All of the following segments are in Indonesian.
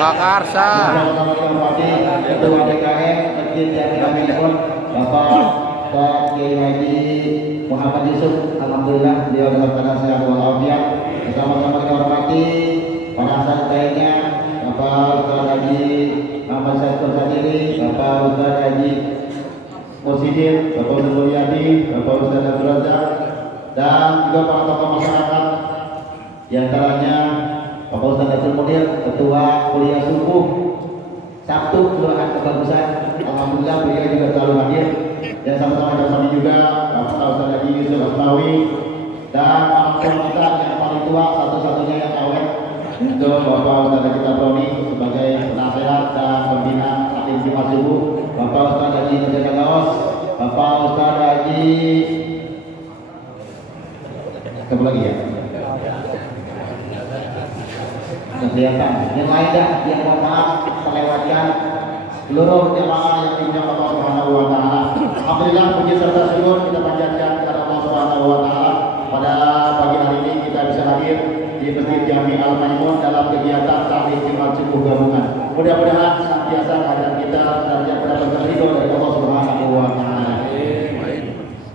Karsa. Sama-sama kita hormati Ketua DKM Masjid Jami Pun Bapak Kiai Haji Muhammad Yusuf. Alhamdulillah beliau dalam keadaan sehat walafiat. Sama-sama kita hormati para asal lainnya Bapak Ustaz Haji Muhammad Saiful Sadiri, Bapak Ustaz Haji Musidin, Bapak Ustaz Mulyadi, Bapak Ustaz Abdul Razak, dan juga para tokoh masyarakat, di antaranya Bapak Ustaz Abdul Munir, Ketua Kuliah Subuh Sabtu Kelurahan Kebagusan. Alhamdulillah beliau juga selalu hadir. Dan sama-sama bersama juga Bapak Ustaz Haji Yusuf Asmawi dan anak kita yang paling tua satu-satunya yang awet itu Bapak Ustaz Haji Tabroni sebagai penasehat dan pembina taklim Jumat Subuh, Bapak Ustaz Haji Nurjana Gaos, Bapak Ustaz Haji satu lagi ya kelihatan yang lain dah yang mohon maaf terlewatkan seluruh jemaah yang dimuliakan Allah Subhanahu wa taala. Alhamdulillah puji serta syukur kita panjatkan kepada Allah Subhanahu wa taala pada pagi hari ini kita bisa hadir di Masjid Jami Al Maimun dalam kegiatan taklim Jumat Subuh gabungan. Mudah-mudahan senantiasa keadaan kita senantiasa mendapatkan ridho dari Allah Subhanahu wa taala.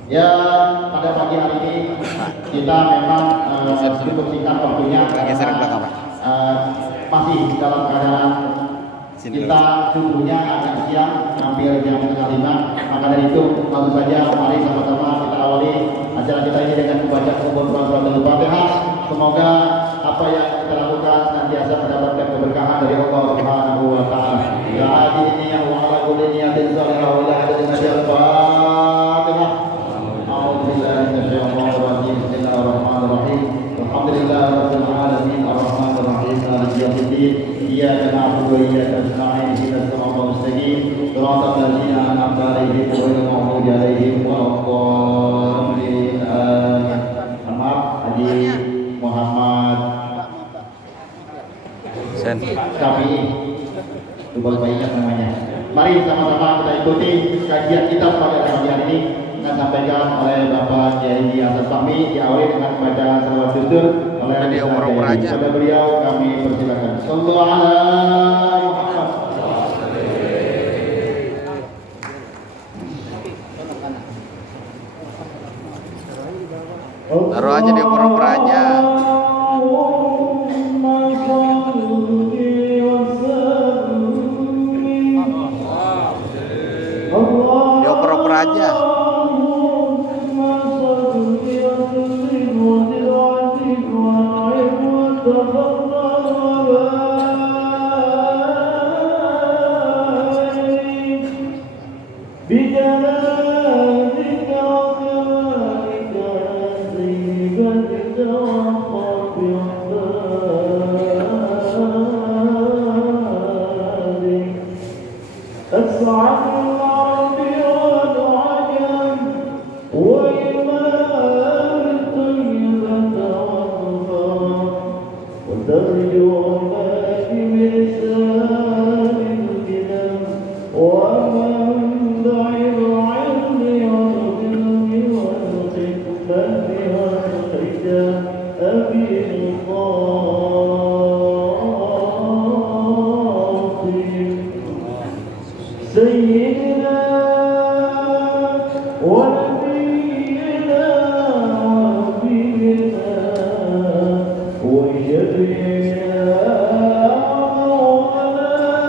Ya, pada pagi hari ini kita memang cukup singkat waktunya masih dalam keadaan kita subuhnya agak siang, hampir jam 4:30. Maka dari itu langsung saja mari sama-sama kita awali acara kita ini dengan membaca surat Al-Fatihah. Semoga apa yang kita lakukan senantiasa mendapatkan keberkahan dari Allah Subhanahu wa taala. Ya hadini ya wa ala kulli niyatin salihah wa la hadin al-Fatihah. A'udzubillahi minasyaitonir rajim. Bismillahirrahmanirrahim. Alhamdulillahirabbil alamin arrahmanir rahim maliki yaumiddin. Iyyaka na'budu wa iyyaka nasta'in ihdinas siratal mustaqim siratal ladzina an'amta 'alaihim ghairil maghdubi 'alaihim waladdallin. Maaf, Haji Muhammad Kami lupa ingat namanya. Mari sama-sama kita ikuti kajian kita pada pagi hari ini yang disampaikan oleh Bapak Kiai Hasan Fahmi, diawali dengan membaca salawat syukur oleh kepada beliau. Kami persilakan. Sallallahu alaihi Muhammad. Taruh aja di opor-opor aja. Dioper-oper aja. وشفيعنا مولانا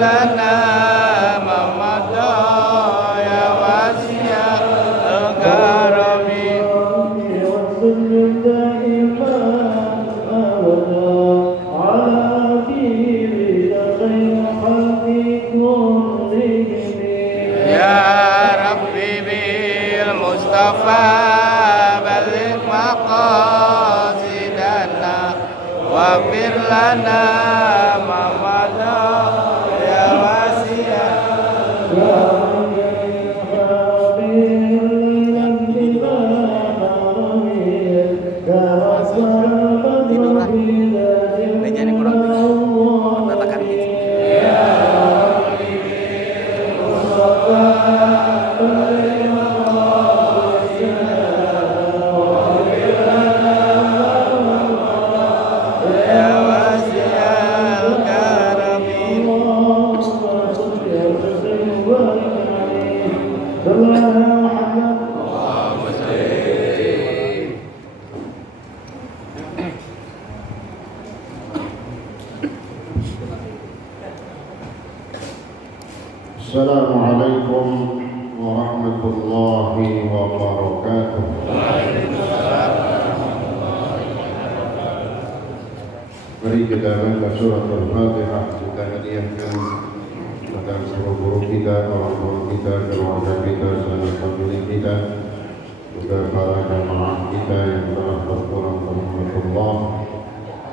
lana ma madha ya wasi'al karami ya rabbi bil mustafa balik maqasidana waghfir lana ma madha ya wasi'al mejanya kurang letakkan gitu. Ya wasi'al karami Assalamualaikum warahmatullahi wabarakatuh. Mari kita baca surah Al-Fatihah. Kita hadiahkan kepada seluruh guru kita, orang tua kita, keluarga kita, sanak famili kita, juga para jamaah kita yang telah berpulang ke rahmatullah,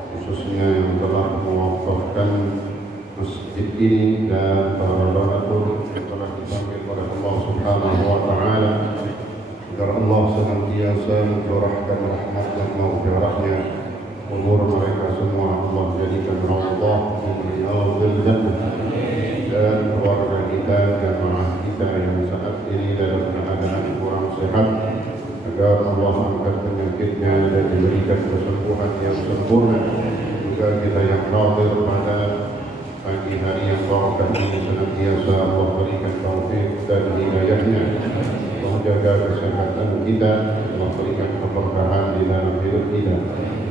khususnya yang telah mewakafkan masjid ini dan para donatur yang telah dipanggil oleh Allah Subhanahu wa taala agar Allah senantiasa mencurahkan rahmat dan maghfirah-Nya. Umur mereka semua Allah jadikan Allah di al-jannah, dan keluarga kita, jamaah kita yang saat ini dalam keadaan kurang sehat agar Allah angkat penyakitnya dan diberikan kesembuhan yang sempurna. Juga kita yang hadir pada pagi hari yang barakah ini senantiasa Allah berikan taufik dan hidayahnya, menjaga kesehatan kita, Allah berikan keberkahan di dalam hidup kita.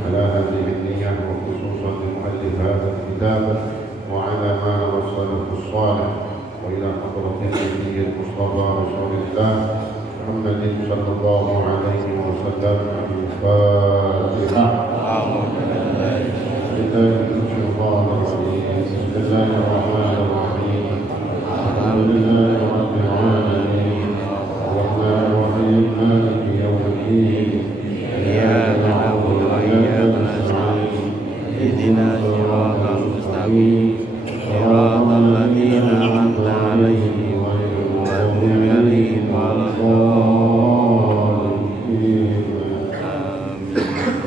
Ala hadhihi niyyah wa khususan li muallif hadha al-kitab wa ala ma wassalahu as-salih wa ila hadratin nabiyyil mustafa rasulillah Muhammadin sallallahu alaihi wasallam. Al-Fatihah. بسم الله الرحمن الرحيم الحمد لله رب العالمين الرحمن الرحيم مالك يوم الدين إياك نعبد وإياك نستعين اهدنا الصراط المستقيم صراط الذين أنعمت عليهم غير المغضوب عليهم ولا الضالين.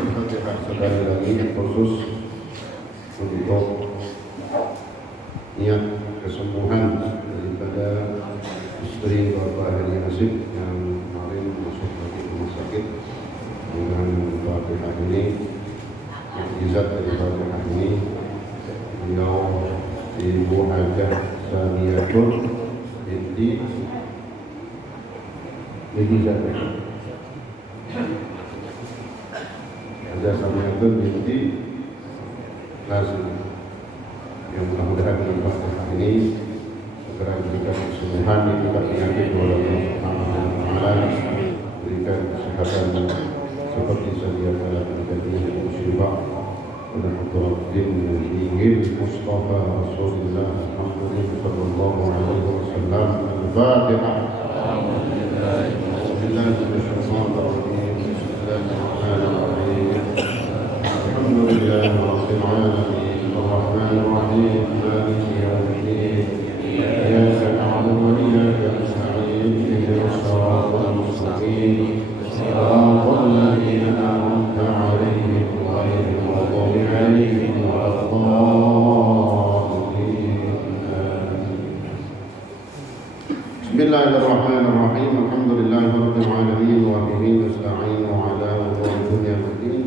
Fatihah sekali lagi khusus untuk niat kesembuhan daripada istri Bapak Heri Nasib yang kemarin masuk lagi rumah sakit dengan Fatihah ini. Mukjizat dari Fatihah ini, beliau Ibu Hajah Saniyatul binti Mukjizat Hajah Saniyatul binti Nasib yang mudah-mudahan dengan Fatihah ini segera diberikan kesembuhan di tempat penyakit oleh Allah Subhanahu wa taala, berikan kesehatan seperti sedia kala terjadi musibah pada Rabbul Dingil Mustafa Rasulullah Muhammad sallallahu alaihi wasallam. Al-Fatihah. Alhamdulillahirabbil alamin. الرحمن الرحيم مالك يوم الدين إياك نعبد وإياك نستعين اهدنا الصراط المستقيم صراط الذين أنعمت عليهم غير المغضوب عليهم ولا الضالين. بسم الله الرحمن الرحيم الحمد لله رب العالمين وبه نستعين على أمور الدنيا والدين.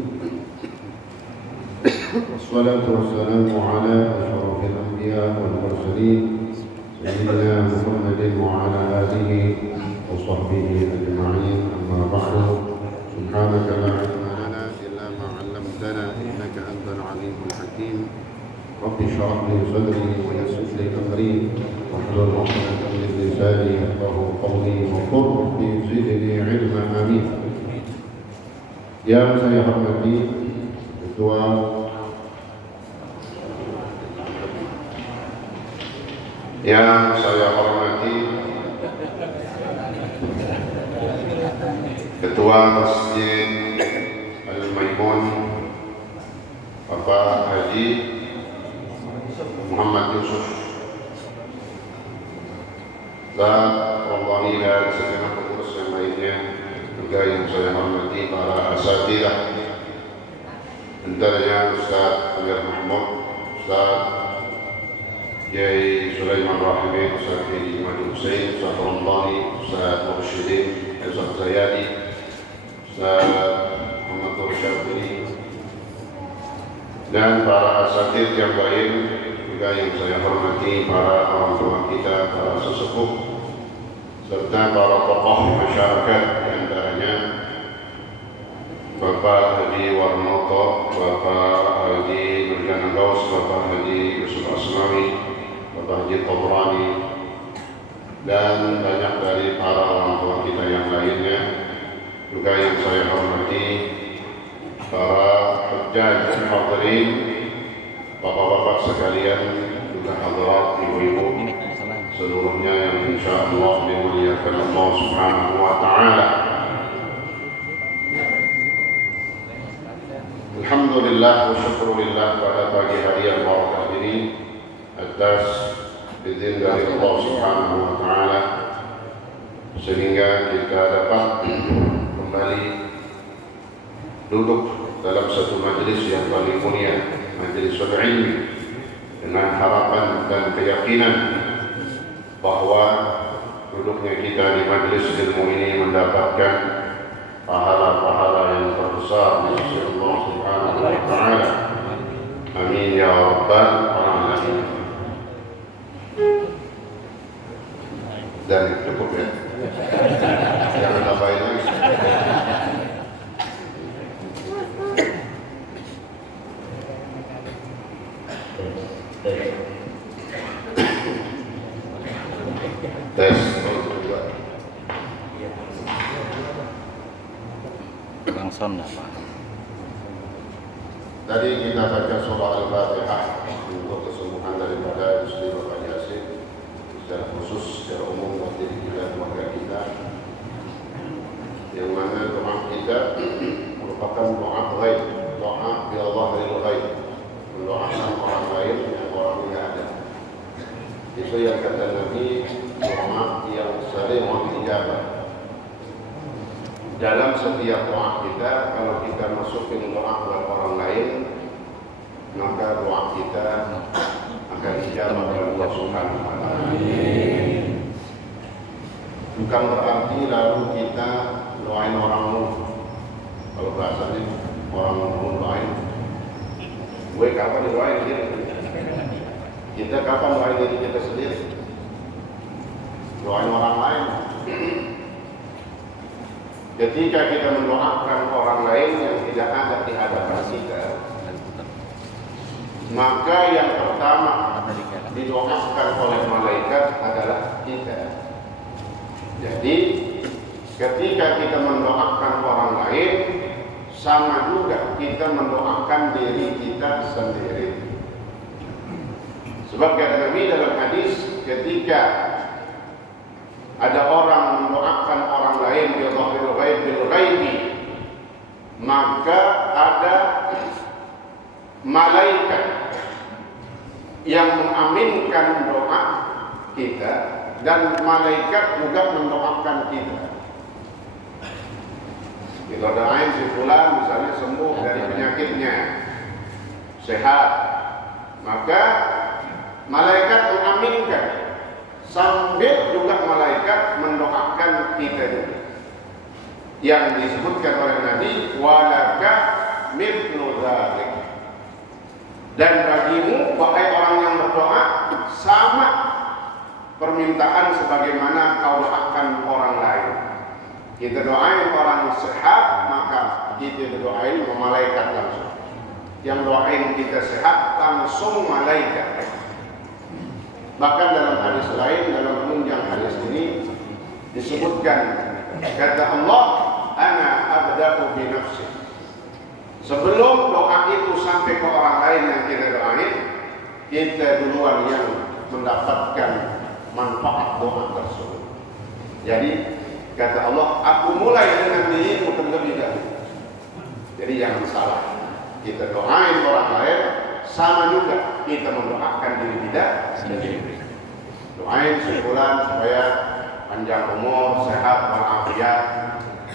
والصلاة والسلام على أشرف الأنبياء والمرسلين سيدنا محمد وعلى آله وصحبه أجمعين. أما بعد، سبحانك لا علم لنا إلا ما علمتنا إنك أنت العليم الحكيم. رب اشرح لي صدري ويسر لي أمري واحلل عقدة من لساني يفقهوا قولي وقل رب زدني علما آمين. Yang saya hormati Ketua Masjid Al-Maimun Bapak Haji Muhammad Yusuf dan Rabbani dan segenap pengurus yang lainnya, juga yang saya hormati para asatidah, antaranya Ustaz Amir Mahmud, Ustaz Kiai Sulaiman Rahimi, Ustaz Kiai Madu Hussein, Ustaz Rabbani, Ustaz Mursyidin, Ustaz Zayadi, Ustaz Muhammad Syafiri, dan para asatid yang lain, juga yang saya hormati para orang tua kita, para sesepuh, serta para tokoh masyarakat, di antaranya Bapak Haji Warnoto, Bapak Haji Nurjana Gaus, Bapak Haji Yusuf Asmawi, Bapak Haji Tobrani, dan banyak dari para orang tua kita yang lainnya. Juga yang saya hormati para hujjaj hadirin, bapak-bapak sekalian, juga hadirat ibu-ibu seluruhnya yang insyaallah dimuliakan Allah Subhanahu wa taala. Alhamdulillah wa syukurillah pada pagi hari yang barakah ini atas izin dari Allah Subhanahu wa taala sehingga kita dapat kembali duduk dalam satu majelis yang paling mulia, majelisul ilmi, dengan harapan dan keyakinan bahwa duduknya kita di majelis ilmu ini mendapatkan pahala-pahala yang terbesar di sisi Allah Subhanahu wa taala. Amin ya rabbal alamin. Dan cukup ya. Jangan tambahin lagi. Tes. Langsung apa? Tadi kita baca surah Al-Fatihah untuk kesembuhan daripada istri Bapak Yasin, secara khusus, secara umum buat diri kita, keluarga kita, yang mana doa kita merupakan doa ghaib, doa bi Allah lil ghaib, mendoakan orang lain yang orang tidak ada. Itu yang kata Nabi, doa yang sering dijabah. Dalam setiap doa kita, kalau kita masukin doa buat orang lain, maka doa kita akan dijabah oleh Allah Subhanahu wa taala. Bukan berarti lalu kita doain orang lain. Kalau bahasanya orang lain doain, gue kapan doain dia? Kita kapan doain diri kita sendiri? Doain orang lain. Ketika kita mendoakan orang lain yang tidak ada di hadapan kita, maka yang pertama didoakan oleh malaikat adalah kita. Jadi ketika kita mendoakan orang lain, sama juga kita mendoakan diri kita sendiri. Sebab kata Nabi dalam hadis, ketika ada orang mendoakan orang lain bil ghaibi, maka ada malaikat yang mengaminkan doa kita dan malaikat juga mendoakan kita. Kita doain si fulan misalnya sembuh dari penyakitnya, sehat, maka malaikat mengaminkan. Sambil juga malaikat mendoakan kita juga. Yang disebutkan oleh Nabi, walaka mithlu dzalik. Dan bagimu wahai orang yang berdoa sama permintaan sebagaimana kau doakan orang lain. Kita doain orang sehat, maka kita doain malaikat langsung. yang doain kita sehat langsung malaikat. Bahkan dalam hadis lain, dalam penunjang hadis ini disebutkan, kata Allah, ana abda'u bi nafsi. Sebelum doa itu sampai ke orang lain yang kita doain, kita duluan yang mendapatkan manfaat doa tersebut. Jadi kata Allah, aku mulai dengan dirimu terlebih dahulu. Jadi jangan salah, kita doain orang lain sama juga kita mendoakan diri kita sendiri. Doain sebulan supaya panjang umur, sehat, walafiat,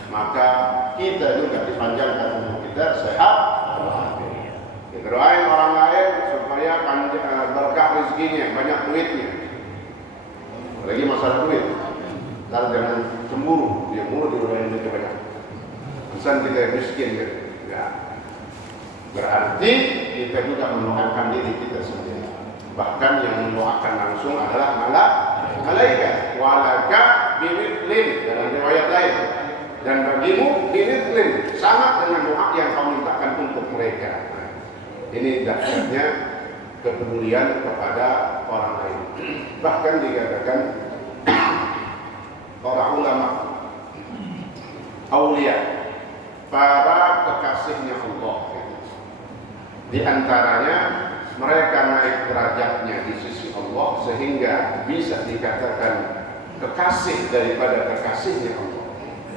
maka kita juga dipanjangkan umur kita sehat. Kita doain orang lain supaya berkah rezekinya, banyak duitnya. Apalagi masalah duit. Ntar jangan cemburu, dia mulu diudahin duitnya banyak. Misal kita miskin gitu. Ya. Berarti kita juga mendoakan diri kita sendiri. Bahkan yang mendoakan langsung adalah malaikat. Walaka bimithlin dalam riwayat lain. Dan bagimu bimithlin, sama dengan doa yang kau mintakan untuk mereka. Nah, ini dasarnya kepedulian kepada orang lain. Bahkan dikatakan para ulama, aulia, para kekasihnya Allah. Di antaranya mereka naik derajatnya di sisi Allah sehingga bisa dikatakan kekasih daripada kekasihnya Allah.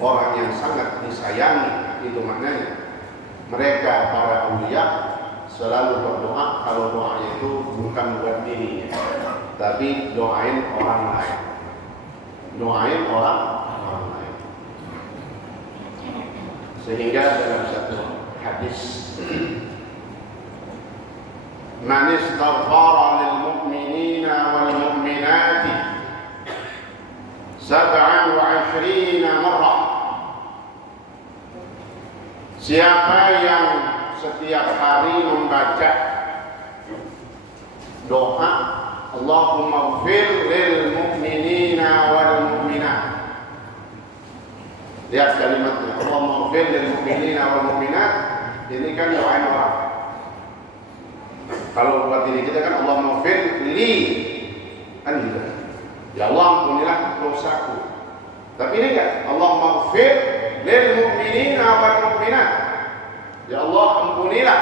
Orang yang sangat disayangi, itu maknanya. Mereka para aulia selalu berdoa, kalau doa itu bukan buat dirinya, tapi doain orang lain. Doain orang lain. Sehingga dalam satu hadis, man istaghfara lil mu'minina wal mu'minati 27 marrah. Siapa yang setiap hari membaca doa Allahumma ighfir lil mu'minina wal mu'minat. Lihat kalimatnya, Allahumma ighfir lil mu'minina wal mu'minat. Ini kan doain orang. Kalau buat diri kita kan Allahumma ighfir li, kan gitu. Ya Allah ampunilah dosaku. Tapi ini kan Allahumma ighfir lil mu'minina wal mu'minat. Ya Allah ampunilah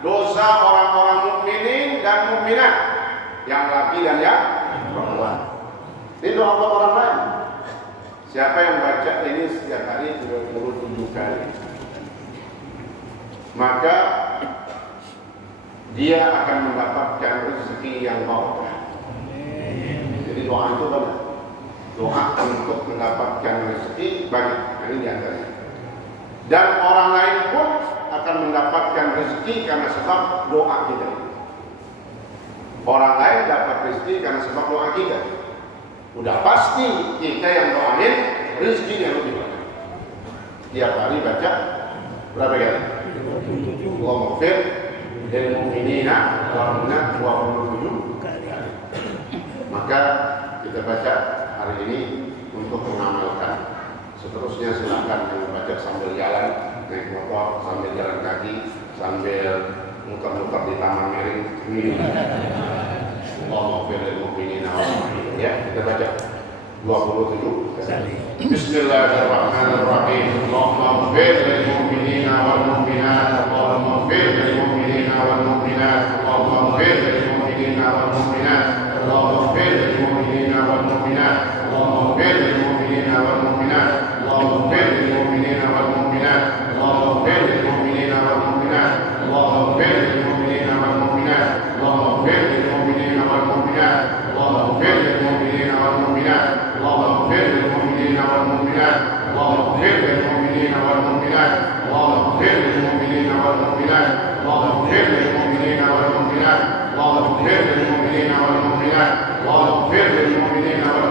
dosa orang-orang mukminin dan mukminat, yang laki dan yang perempuan. Ini doa untuk orang lain. Siapa yang baca ini setiap hari 27 kali, maka dia akan mendapatkan rezeki yang barokah. Jadi doa itu banyak. Doa untuk mendapatkan rezeki banyak. Ini diantaranya. Dan orang lain pun akan mendapatkan rezeki karena sebab doa kita. Orang lain dapat rezeki karena sebab doa kita. Udah pasti kita yang doain rezekinya lebih banyak. Tiap hari baca berapa kali? Allahumma ighfir lil mu'minina wal mu'minat 27 kali. Maka kita baca hari ini untuk mengamalkan. Seterusnya silakan yang baca sambil jalan, naik motor, sambil jalan kaki, sambil muter-muter di taman miring. Allahumma ighfir lil mu'minina wal mu'minat. Ya, kita baca 27 kali. Bismillahirrahmanirrahim. Allahumma ighfir lil mu'minina wal mu'minat. Allahumma ighfir lil mu'minina wal mu'minat. Allahumma ighfir lil mu'minina wal mu'minat. Allahumma ighfir lil mu'minina wal mu'minat. Allahumma ighfir lil mu'minina wal mu'minat. Allahumma ighfir lil mu'minina wal mu'minat. Allahumma ighfir lil mu'minina wal mu'minat. Allahumma ighfir lil mu'minina wal mu'minat. Allahumma ighfir lil mu'minina wal mu'minat. Allahumma ighfir lil mu'minina wal mu'minat. Allahumma ighfir lil mu'minina wal mu'minat. Allahumma ighfir lil mu'minina wal mu'minat. Allahumma ighfir lil mu'minina wal mu'minat. Allahumma ighfir lil mu'minina wal mu'minat. Allahumma ighfir lil mu'minina wal mu'minat. Allahumma ighfir lil mu'minina wal mu'minat. Allahumma ighfir lil mu'minina wal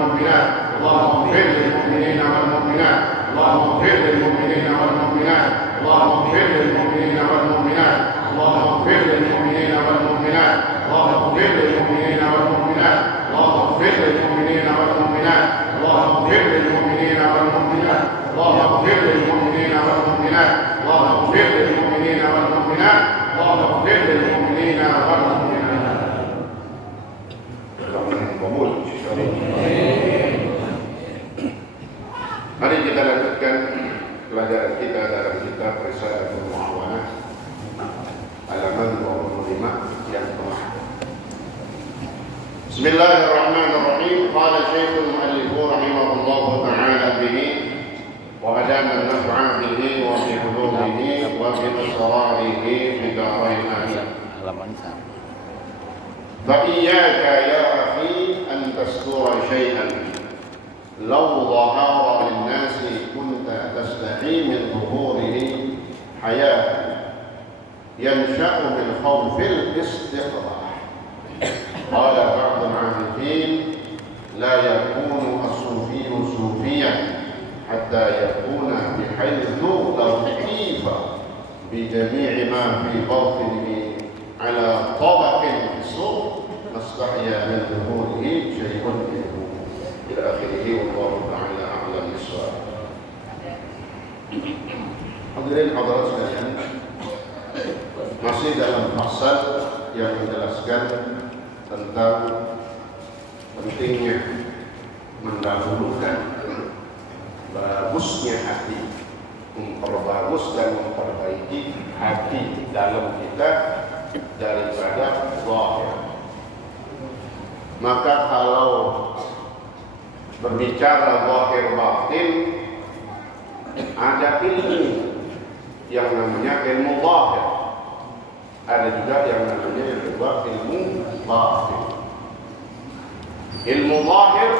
mu'minat. Allahumma ighfir lil mu'minina wal mu'minat. Allahumma ighfir lil mu'minina wal mu'minat. Allahumma ighfir lil mu'minina wal mu'minat. Allahumma ighfir lil mu'minina wal mu'minat. Allahumma ighfir lil mu'minina wal mu'minat. Allahumma ighfir lil mu'minina wal mu'minat. Allahumma ighfir lil mu'minina wal mu'minat. Allahumma ighfir lil mu'minina wal mu'minat. Allahumma والمؤمنات اللهم اغفر للمؤمنين والمؤمنات. Kabul. Mari kita lanjutkan pelajaran kita dalam kitab Risalatul Mu'awanah halaman 25 yang tengah. Bismillahirrahmanirrahim. Qala Syekhul Mu'allif rahimahullah ta'ala bihi wa adama an-naf'a bihi wa bi hulumihi wa bi asrarihi fi darain amin. Halaman 1. فإياك يا أخي أن تستر شيئا لو ظهر للناس كنت تستحي من ظهوره حياة ينشأ من خوف الاستقراح. قال بعض العارفين لا يكون الصوفي صوفيا حتى يكون بحيث لو كيف بجميع ما في باطنه على طبق الصوف ما استحيا من ظهوره شيء منه إلى آخره والله تعالى أعلم بالصواب. Hadirin hadirat sekalian, masih dalam pasal yang menjelaskan tentang pentingnya mendahulukan bagusnya hati, memperbagus dan memperbaiki hati dalam kita daripada zahir. Maka kalau berbicara zahir batin, ada ilmu yang namanya ilmu zahir, ada juga yang namanya ilmu batin. Ilmu zahir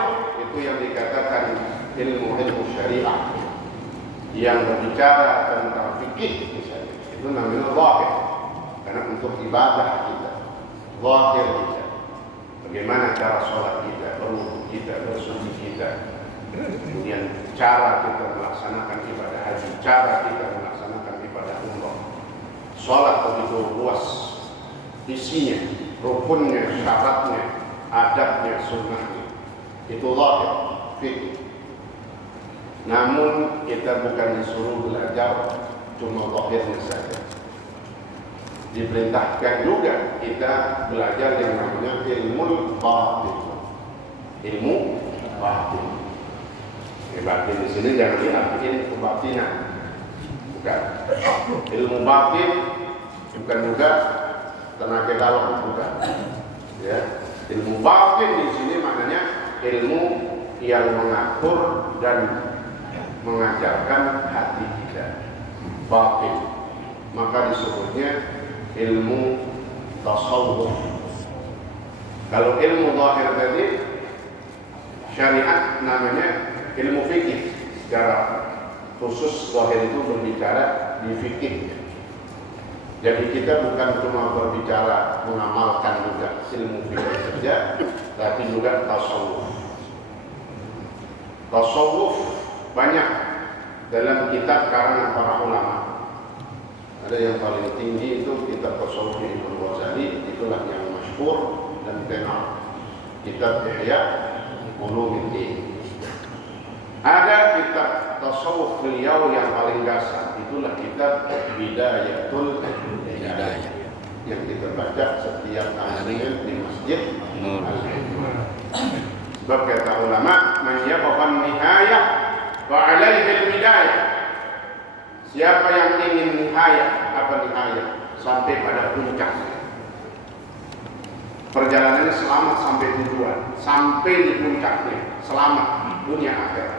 itu yang dikatakan ilmu syariah yang berbicara tentang fikih misalnya, itu namanya zahir. Karena untuk ibadah kita, zahir kita, bagaimana cara sholat kita, berwudu kita, bersuci kita, kemudian cara kita melaksanakan ibadah haji, cara kita melaksanakan ibadah umrah. Sholat begitu luas isinya, rukunnya, syaratnya, adabnya, sunnahnya, itu zahir, fikih. Namun kita bukan disuruh belajar cuma zahirnya saja. Diperintahkan juga kita belajar yang namanya ilmu batin. Ilmu batin. Batin di sini jangan diartikan kebatinan. Bukan. Ilmu batin bukan juga tenaga dalam, bukan. Ya. Ilmu batin di sini maknanya ilmu yang mengatur dan mengajarkan hati kita. Batin. Maka disebutnya ilmu tasawuf. Kalau ilmu zahir tadi syariat namanya ilmu fikih. Secara khusus zahir itu berbicara di fikih. Jadi kita bukan cuma berbicara mengamalkan juga ilmu fikih saja, tapi juga tasawuf. Tasawuf banyak dalam kitab karangan para ulama. Ada yang paling tinggi itu kitab tasawuf Imam Ghazali, itulah yang masyhur dan terkenal, kitab Ihya Ulumuddin. Ada kitab tasawuf beliau yang paling dasar, itulah kitab Bidayatul Hidayah yang kita baca setiap hari di Masjid Al-Hikmah. Sebab kata ulama, man yabghan nihayah fa alaihi al-bidayah. Siapa yang ingin nihayah, apa nihayah? Sampai pada puncak. Perjalanannya selamat sampai tujuan, sampai di puncaknya, selamat dunia akhirat.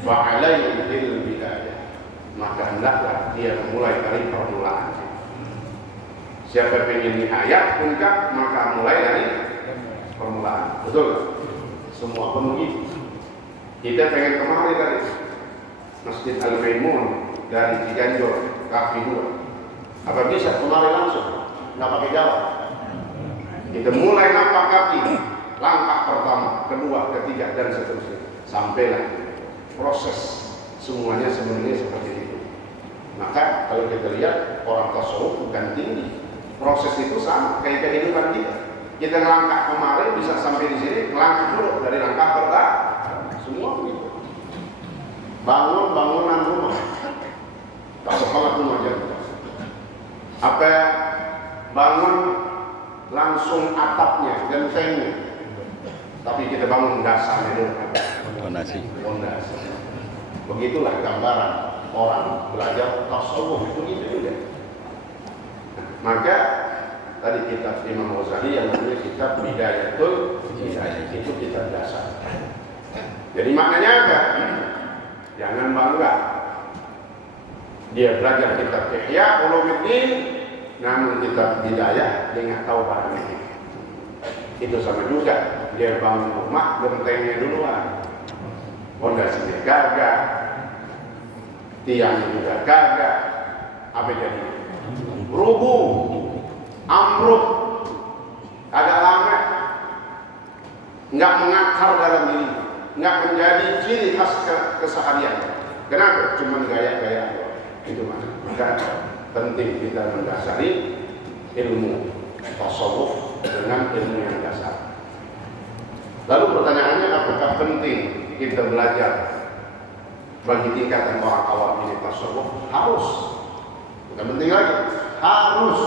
Wa alaihi al-bidayah. Maka hendaklah dia memulai dari permulaan. Siapa ingin nihayah puncak, maka mulai dari permulaan. Betul? Semua penuh. Kita pengen kemari dari Masjid Al-Maimun dari Ciganjur kaki 2. Apa bisa kemari langsung? Nggak pakai jalan. Kita mulai nampak kaki, langkah pertama, kedua, ketiga, dan seterusnya. Sampailah proses semuanya sebenarnya seperti itu. Maka kalau kita lihat orang tasawuf bukan tinggi, proses itu sama kayak kehidupan kita. Kita melangkah kemarin bisa sampai di sini, melangkah dulu dari langkah pertama. Semua begitu. Bangun bangunan rumah, tak sekolah rumah aja. Apa bangun langsung atapnya, gentengnya, tapi kita bangun dasarnya dulu. Fondasi. Fondasi. Begitulah gambaran orang belajar tasawuf, begitu juga. Maka tadi kitab Imam Ghazali yang namanya kitab Bidayatul Hidayah, itu kitab dasar. Jadi maknanya apa? Jangan bangga dia belajar kitab Ihya Ulumuddin, namun kitab Hidayah dia nggak tahu barang ini. Itu sama juga, dia bangun rumah gentengnya duluan, fondasinya gagah, tiangnya juga gagah, apa jadi rubuh, ambruk, agak lama, nggak mengakar dalam diri, nggak menjadi ciri khas keseharian. Kenapa? Cuma gaya-gaya itu maka penting kita mendasari ilmu tasawuf dengan ilmu yang dasar. Lalu pertanyaannya, apakah penting kita belajar bagi tingkatan orang awam ini tasawuf? Harus. Bukan penting lagi, harus.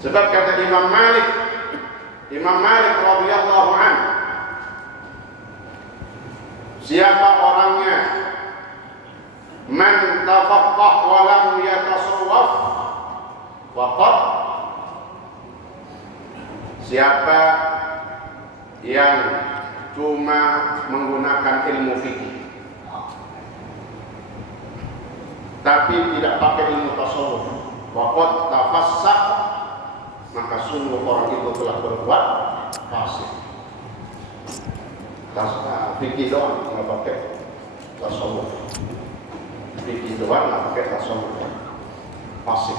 Sebab kata Imam Malik radhiyallahu anhu, siapa orangnya man tafaqqah wa lam yatasawwaf faqad, siapa yang cuma menggunakan ilmu fikih tapi tidak pakai ilmu tasawuf, faqad tafassaq, maka sungguh orang itu telah berbuat fasik. Fikih doang nggak pakai tasawuf, fikih doang nggak pakai tasawuf, fasik.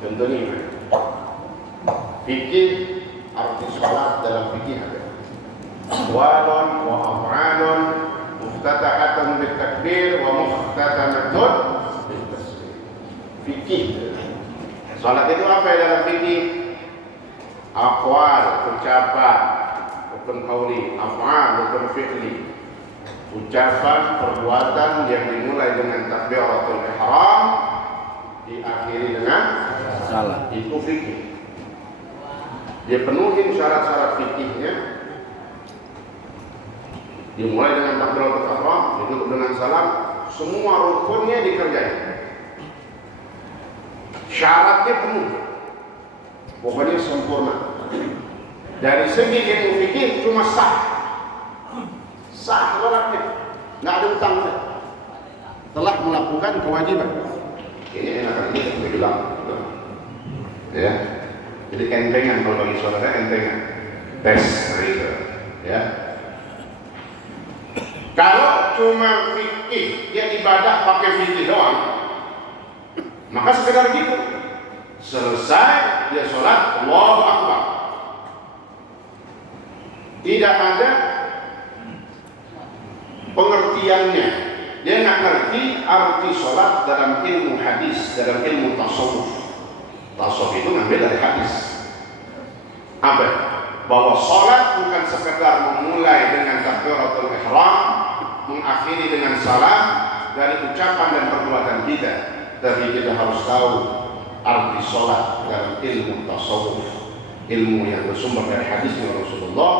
Contohnya fikih, arti sholat dalam fikih ada aqwalun wa af'alun muftatahatun bil takbir wa muftatamatun bil tasbih. Fikih sholat itu apa ya dalam fikih? Aqwal, ucapan, rukun qauli, af'al, rukun fi'li, ucapan, perbuatan yang dimulai dengan takbiratul ihram diakhiri dengan salam, itu fikih. Dia penuhin syarat-syarat fikihnya, dimulai dengan takbiratul ihram, ditutup dengan salam, semua rukunnya dikerjain, syaratnya penuh, pokoknya sempurna. Dari segi ilmu fikih cuma sah sholatnya, nggak ada utangnya, telah melakukan kewajiban. Ini enak ini kita bilang, ya. Jadi entengan kalau bagi saudara, entengan tes gitu, ya. Kalau cuma fikih, dia ibadah pakai fikih doang, maka sekedar gitu, selesai dia sholat, Allahu Akbar, tidak ada pengertiannya. Dia nggak ngerti arti sholat dalam ilmu hadis, dalam ilmu tasawuf. Tasawuf itu ngambil dari hadis. Apa? Bahwa sholat bukan sekedar memulai dengan takbiratul ihram, mengakhiri dengan salam dari ucapan dan perbuatan kita, tapi kita harus tahu arti sholat dalam ilmu tasawuf, ilmu yang bersumber dari hadisnya Rasulullah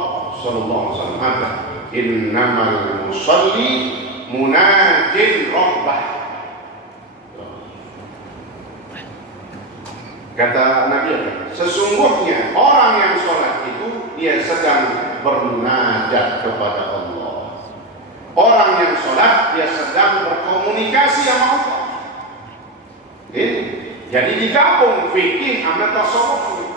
Sallallahu Alaihi Wasallam. Innamal musalli munajin rabbah. Kata Nabi, sesungguhnya orang yang sholat itu dia sedang bermunajat kepada Allah. Orang yang sholat dia sedang berkomunikasi sama Allah. Jadi digabung fikih sama tasawuf.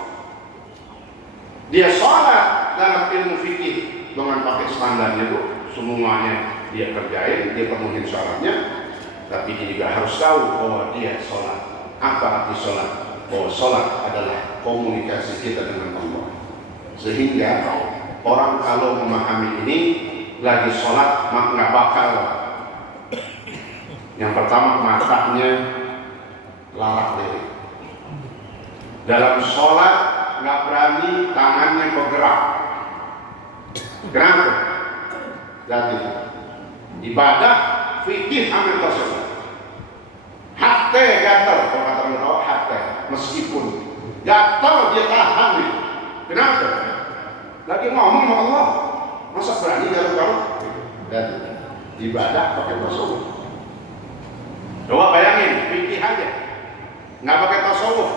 Dia sholat dalam ilmu fikih dengan pakai standarnya itu, semuanya dia kerjain, dia penuhin syaratnya, tapi dia juga harus tahu bahwa dia sholat. Apa arti sholat? Bahwa sholat adalah komunikasi kita dengan Allah. Sehingga orang kalau memahami ini, lagi sholat nggak bakal. Yang pertama, matanya larak lirik. Dalam sholat nggak berani tangannya bergerak. Kenapa? Jadi ibadah fikih amal tasawuf. Hatta hati gatal, kalau kata orang Jawa hati, meskipun gatal dia tahan gitu. Kenapa? Lagi ngomong sama Allah, masa berani garuk-garuk? Dan ibadah pakai tasawuf. Coba bayangin, fikih aja, nggak pakai tasawuf.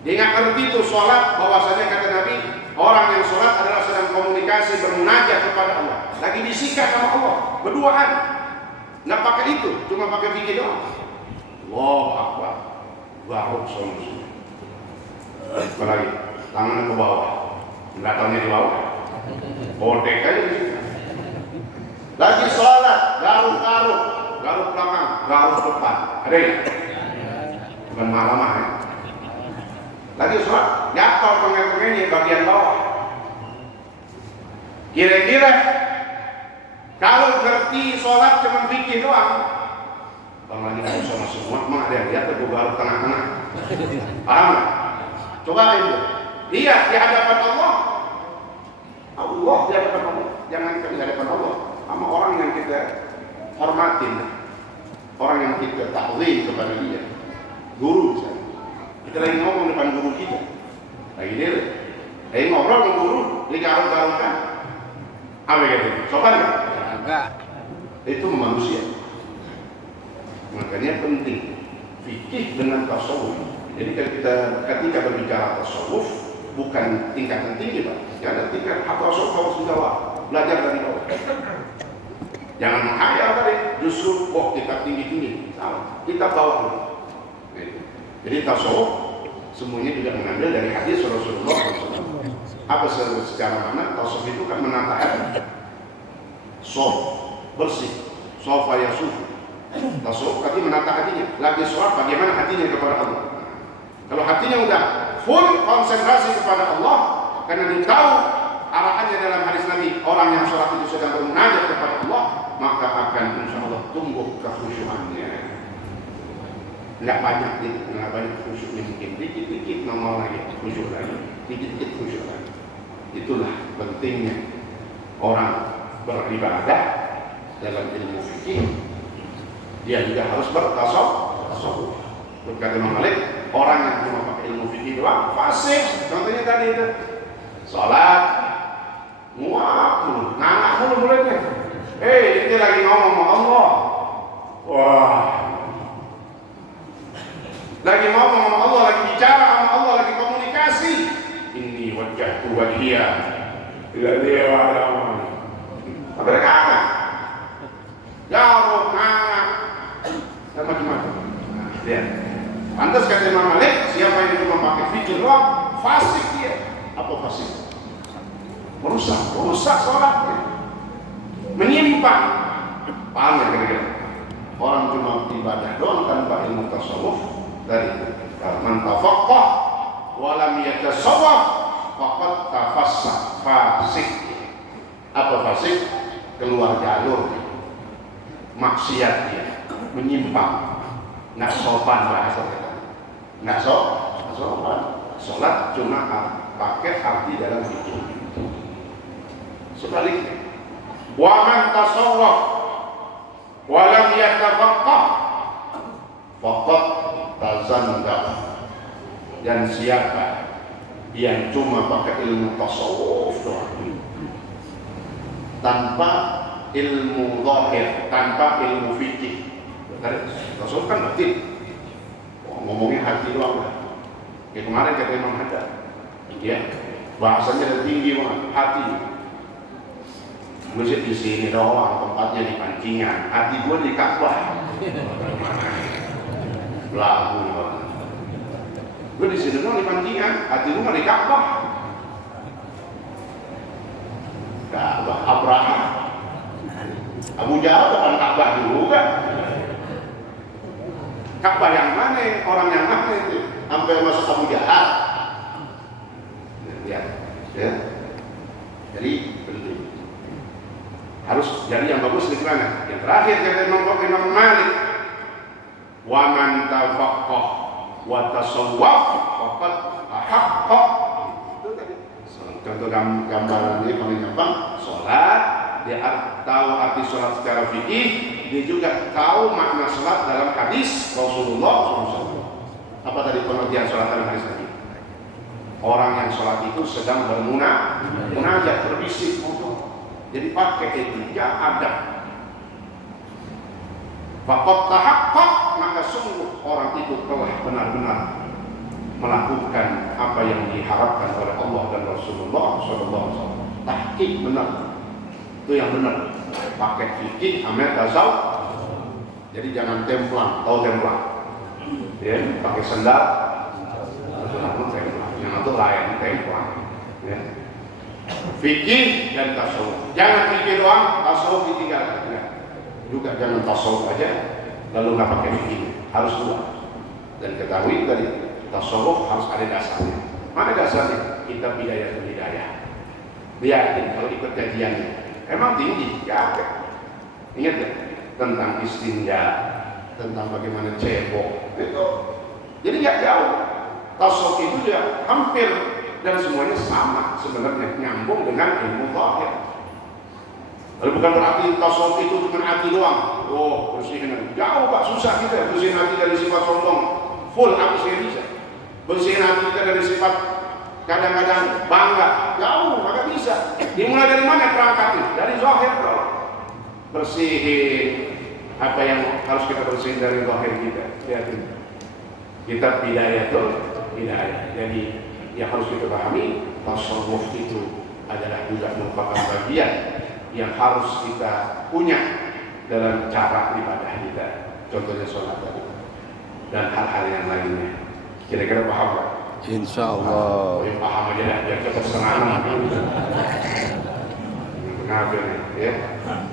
Dia nggak ngerti itu sholat, bahwasanya kata Nabi, orang yang sholat adalah sedang komunikasi bermunajat kepada Allah, lagi disikat sama Allah, berduaan. Nggak pakai itu, cuma pakai fikih doang. Allahu Akbar, garuk solusi. Apalagi tangannya ke bawah, nggak tahunya di bawah, bodek aja di situ. Lagi sholat, garuk-garuk, garuk belakang, garuk depan. Ada ya? Bukan malam ya. Lagi sholat, jatuh pengen-pengennya bagian bawah. Kira-kira kalau ngerti sholat cuma fikih doang, bang lagi mau sama semua, emang ada yang lihat aku garuk tengah-tengah. Paham nggak? Coba itu. Lihat di hadapan Allah. Allah di hadapan Allah. Jangan di hadapan Allah. Sama orang yang kita hormatin, orang yang kita taklim kepada dia, guru misalnya. Kita lagi ngomong depan guru kita, lagi ngobrol dengan guru, digaruk-garukkan. Apa gitu? Sopan nggak? Enggak. Itu manusia. Makanya penting fikih dengan tasawuf. Jadi ketika berbicara tasawuf, bukan tingkatan tinggi, Pak. Ya, ada tingkat tasawuf harus bawah, belajar dari bawah. Jangan menghayal tadi, justru kita tinggi-tinggi. Salah, kita bawah dulu. Jadi tasawuf semuanya juga mengambil dari hadis Rasulullah SAW. Apa secara mana tasawuf itu kan menata hati, bersih, sofa ya sufu. Tasawuf tadi menata hatinya. Lagi sholat bagaimana hatinya kepada Allah. Kalau hatinya udah full konsentrasi kepada Allah, karena dia tahu arahannya dalam hadis Nabi, orang yang sholat itu sedang bermunajat kepada Allah, maka akan insya Allah tumbuh kekhusyuannya. Nggak banyak khusyuknya, mungkin dikit-dikit normal lagi, khusyuk lagi, dikit-dikit khusyuk lagi. Itulah pentingnya orang beribadah dalam ilmu fikih. Dia juga harus bertasawuf. Berkata Imam Malik, orang yang cuma pakai ilmu fikih doang fasik. Contohnya tadi itu, sholat muak mulu, nangak mulu mulutnya. Dia lagi ngomong sama Allah. Wah, lagi ngomong sama Allah, lagi bicara sama Allah, lagi komunikasi. Ini wajahku wajhiyah ila dia wa ala umani. Apa kangen? Garuk, ngangak, dan macam-macam. Lihat. Pantas kata Imam Malik, siapa yang cuma pakai fikih doang, fasik dia. Apa fasik? Merusak sholatnya, menyimpang. Paham ya kira-kira? Orang cuma ibadah doang tanpa ilmu tasawuf, dari man tafaqqah wa lam yatasawwaf faqad tafassaq, fasik. Apa fasik? Keluar jalur, maksiat dia, menyimpang, nggak sopan bahasa kita, nggak sopan. Sholat cuma pakai arti dalam fikih. Sebaliknya, wa man tasawwaf wa lam yatafaqqah faqad tazandaq. Dan siapa yang cuma pakai ilmu tasawuf doang, tanpa ilmu zahir, tanpa ilmu fikih. Tasawuf kan batin, ngomongnya hati doang. Kayak kemarin kata Imam Haddad, ya bahasanya udah tinggi banget, hati. Gue sih di sini doang, tempatnya di pancingan, hati gue di Ka'bah. Belagu banget. Gue di sini doang di pancingan, hati gue mah di Ka'bah. Ka'bah Abraham, Abu Jahal depan Ka'bah dulu kan? Ka'bah yang mana? Orang yang mana itu? Sampai masuk Abu Jahal. Lihat, ya. Jadi penting. Harus jadi yang bagus di mana? Yang terakhir kata Imam Malik, wa man tafaqqah wa tasawwaf faqad ahaqqa. Itu tadi. Contoh gambaran ini paling gampang, sholat dia tahu arti sholat secara fikih, dia juga tahu makna sholat dalam hadis Rasulullah SAW. Apa tadi pengertian sholat dalam hadis tadi? Orang yang sholat itu sedang bermunajat, berbisik, jadi pakai etika adab. Faqad tahaqqaq, maka sungguh orang itu telah benar-benar melakukan apa yang diharapkan oleh Allah dan Rasulullah SAW. Tahqiq benar, itu yang benar. Pakai fikih, amal tasawuf. Jadi jangan templang, tahu templang? Ya, pakai sendal, templang. Yang itu lain templang. Ya. Fikih dan tasawuf. Jangan fikih doang, tasawuf ditinggalkan. Ya. Juga jangan tasawuf aja, lalu nggak pakai fikih. Harus dua. Dan ketahui tadi tasawuf harus ada dasarnya. Mana dasarnya? Kitab Bidayatul Hidayah. Lihatin kalau ikut kajiannya, emang tinggi, nggak ada. Ingat ya tentang istinja, tentang bagaimana cebok, itu. Jadi nggak jauh. Tasawuf itu juga hampir dan semuanya sama sebenarnya, nyambung dengan ilmu zahir. Lalu bukan berarti tasawuf itu cuma hati doang. Oh, bersihin jauh Pak, susah kita bersihin hati dari sifat sombong. Full habis nggak bisa. Bersihin hati kita dari sifat kadang-kadang bangga, jauh nggak bisa. Dimulai dari mana perangkatnya? Dari zahir bro. Bersihin apa yang harus kita bersihin dari zahir kita. Lihatin. Kitab Bidayatul Hidayah. Jadi yang harus kita pahami, tasawuf itu adalah juga merupakan bagian yang harus kita punya dalam cara ibadah kita. Contohnya sholat tadi dan hal-hal yang lainnya. Kira-kira paham Pak? Insya Allah. Paham aja dah, biar cepat semangat. Kenapa nih? Ya,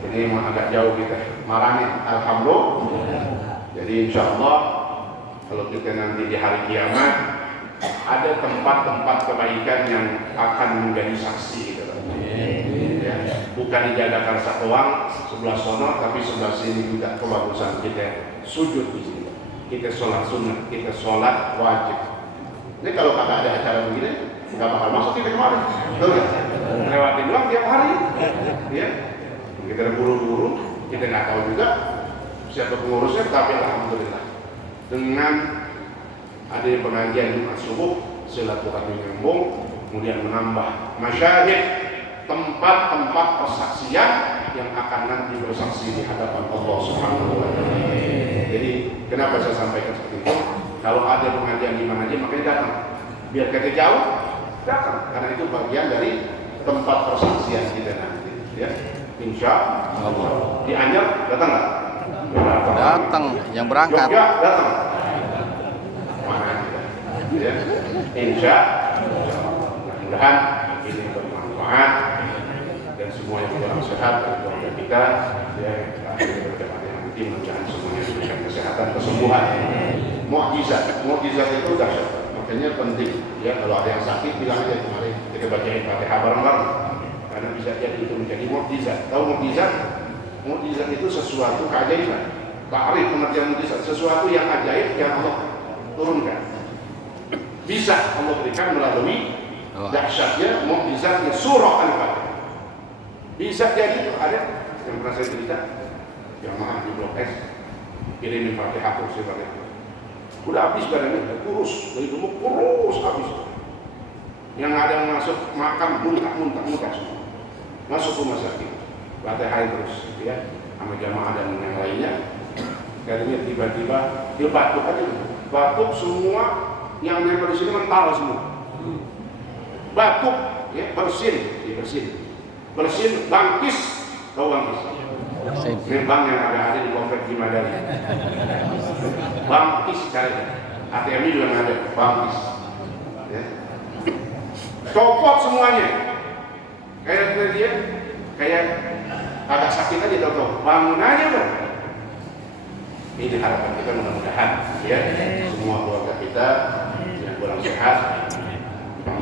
ini memang agak jauh kita marahnya. Alhamdulillah. Jadi insya Allah kalau kita nanti di hari kiamat ada tempat-tempat kebaikan yang akan menjadi saksi gitu. Ya, bukan dijadakan satu doang sebelah sono, tapi sebelah sini juga kebagusan kita sujud di sini. Kita sholat sunnah, kita sholat wajib. Ini kalau kagak ada acara begini, nggak bakal masuk kita kemarin. Betul nggak? Lewatin doang tiap hari. Ya, kita buru-buru, kita nggak tahu juga siapa pengurusnya, tapi alhamdulillah dengan adanya pengajian Jumat subuh, silaturahmi nyambung, kemudian menambah masyahid, tempat-tempat persaksian yang akan nanti bersaksi di hadapan Allah Subhanahu wa Ta'ala. Jadi kenapa saya sampaikan seperti itu? Kalau ada pengajian di mana aja, makanya datang. Biar kita jauh, datang. Karena itu bagian dari tempat persaksian kita nanti. Ya, insya Allah. Di Anjar datang nggak? Datang, yang berangkat. Jogja datang. Mana kita? Ya, insya Allah. Mudah-mudahan ini bermanfaat dan semua yang kurang sehat dan keluarga kita. Ya, akhirnya berjamaah nanti mudah-mudahan semuanya diberikan kesehatan, kesembuhan. Mukjizat itu dahsyat, makanya penting ya kalau ada yang sakit bilang aja kemarin kita bacain Fatihah bareng-bareng karena bisa jadi itu menjadi mukjizat. Tahu mukjizat? Mukjizat itu sesuatu keajaiban. Ta'rif pengertian mukjizat, sesuatu yang ajaib yang Allah turunkan. Bisa Allah berikan melalui dahsyatnya mukjizatnya surah Al-Fatihah. Bisa jadi ada yang pernah saya cerita jamaah di Blok S kirimin Fatihah terus Fatihah. Udah habis badannya, kurus, dari dulu kurus habis. Yang ada yang masuk makan muntah semua. Masuk rumah sakit, Fatihah terus, ya, sama jamaah dan yang lainnya. Kayaknya tiba-tiba dia batuk aja, batuk semua yang nempel di sini mental semua. Batuk, ya, bersin, bangkis, tahu bangkis? Memang yang ada di komplek Jimadari. Bangkis kali, ATM juga nggak ada, bangkis. Ya. Copot semuanya. Kayak dia, kayak agak sakit aja tahu-tahu. Bangun aja dong. Ini harapan kita mudah-mudahan, ya, semua keluarga kita yang kurang sehat,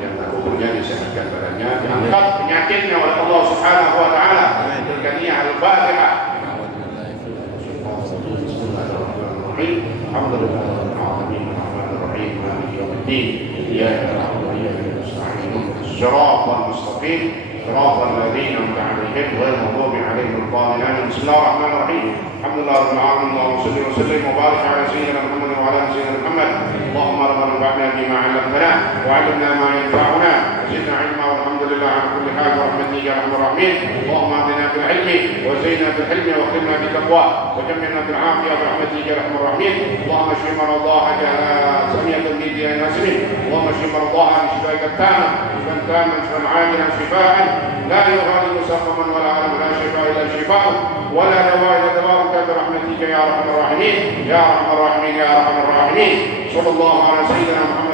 yang umurnya disehatkan badannya, diangkat penyakitnya oleh Allah Subhanahu wa Ta'ala. Berkania Al-Fatihah. Alhamdulillahirrahmanirrahim. Maliki yaumiddin. Iyyaka na'budu wa iyyaka nasta'in. Shiratal mustaqim. صراط الذين أنعمت عليهم غير المغضوب عليهم ولا الضالين. بسم الله الرحمن الرحيم. الحمد لله رب العالمين، اللهم صل وسلم وبارك على سيدنا محمد وعلى آل سيدنا محمد. اللهم ربنا انفعنا بما علمتنا وعلمنا ما ينفعنا وزدنا علما والحمد لله على كل حال برحمتك يا ارحم الراحمين. اللهم اهدنا بالعلم وزينا بالحلم واكرمنا بالتقوى وجمعنا بالعافيه برحمتك يا ارحم الراحمين. اللهم اشف مرضاها سميع تلميذ يا ناسمين. اللهم اشف مرضاها بشفائك التامه شفاء تاما شفاء عاجلا شفاء لا يغادر سقما ولا علم لا شفاء الا شفاء ولا دواء الا دواءك برحمتك يا ارحم الراحمين يا ارحم الراحمين يا ارحم الراحمين. صلى الله على سيدنا محمد